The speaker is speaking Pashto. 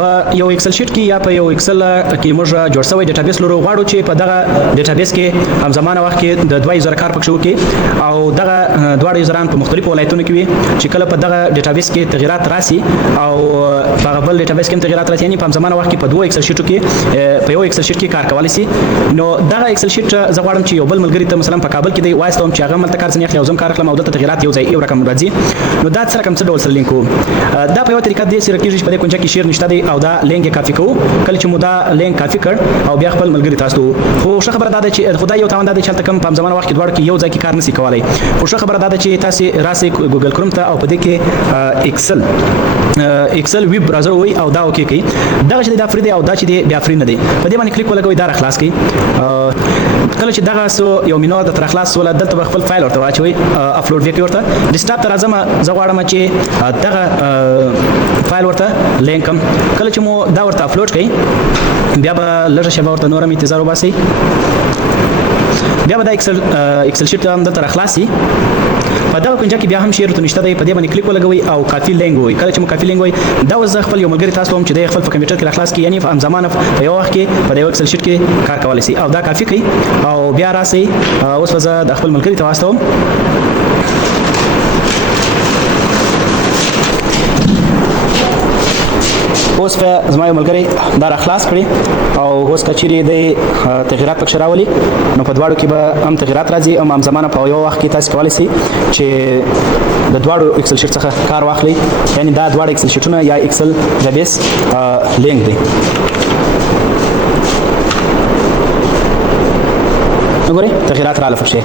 په یو ایکسل شیټ کې یا په یو ایکسل کې موږ جوړ شوی ډیټابیس لرو غواړو چې په دغه ډیټابیس کې همزمانه وخت کې د دوه یوزر کار پکښ وکړي او دغه دواړه یوزران په مختلفو ولایتونو کې وي چې کله په دغه ډیټابیس کې تغیرات راسي او په بل ډیټابیس کې تغیرات راسي یعنی په همزمانه وخت کې په دوه ایکسل شیټو کې په یو ایکسل شیټ کې کار کولای شي. نو دغه ایکسل شیټ زه غواړم چې یو بل ملګری ته مثلا په کابل کې دی وایستوم چې هغه ملته کار ځنی اخلي او زم کار اخلم او دلته تغیرات یو ځای یو رقم راځي. نو دا سره کوم څه ډول سره لینک دا په یو طریقه دې سره کېږي چې په دې کونجه کې شیر نشته دی او دا لینک کافي کوو. کله چې مو دا لینک کافي کړ او بیا خپل ملګری تاسو خو ښه خبره ده چې خدای یو تاوان ده چې هلته کوم په همزمانه وخت کې دواړو کې یو ځای کې کار نشي کولای. خو ښه خبره ده چې تاسو راسئ ګوګل کروم ته او په دې کې ایکسل ویب براوزر وای او دا اوکې کوي. دغه چې دا فری دی او دا چې دی بیا فری نه دی. په دې باندې کلیک ولګوئ دا خلاص کړئ. کله چې دغه یو مینو د تر خلاص ول دلته به خپل فایل ورته واچوي اپلوډ وکړئ ورته ډیسکټاپ ته راځم زه غواړم چې دغه فایل ورته لینکم. کله چې مو دا ورته اپلوډ کړئ بیا به لږه شیبه ورته نورم انتظار وباسئ. بیا به دا ایکسل شیټ هم دلته راخلاصي. په دغه کونجه کې بیا هم شیر ته نشته دی. په دې باندې کلیک ولګوئ او کافي لینک وای. کله چې مو کافي لینک وای دا وز خپل یو ملګری تاسو هم چې د خپل په کمپیوټر کې راخلاص کی یعنی په همزمانه په یو وخت کې په یو ایکسل شیټ کې کار کولای شي او دا کافي کوي. او بیا راسي اوس وزه د خپل ملګری ته واستوم. اوس په زما یو ملګری دا راخلاص کړي او اوس کچېرې د تغیرات پکښ راولي نو په دواړو کې به هم تغیرات راځي او همزمانه په یو وخت کې تاسو کولی شئ چې د دواړو ایکسل شیټ څخه کار واخلئ. یعنی دا دواړه ایکسل شیټونه یا ایکسل ډیټابیس لینک دی. وګورئ تغیرات راغله پکښې.